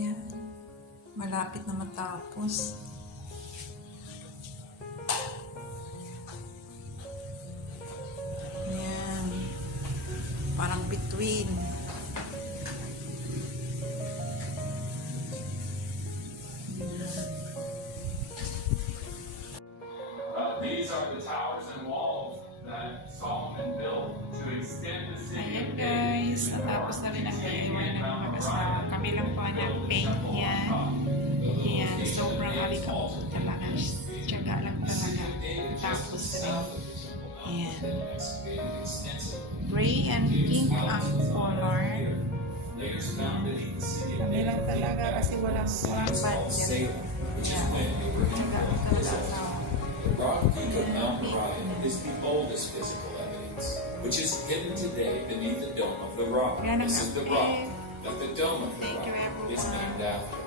Yan. Malapit na matapos. Yan. Parang between. These are the towers and walls that Solomon built to extend the city. Ayan guys, natapos na rin ang dalawa ng mga kasama. Kami lang po ang nag-paint yan. Ayan, sobrang alikabok talaga. Tiyaga lang talaga. Tapos rin. Ayan. Gray and pink ang color. Kami lang talaga kasi walang budget. Ayan. Tiyaga lang talaga. The rock peak of Mount Moriah is the oldest physical evidence, which is hidden today beneath the dome of the rock. This is the rock that the dome of the rock is named after.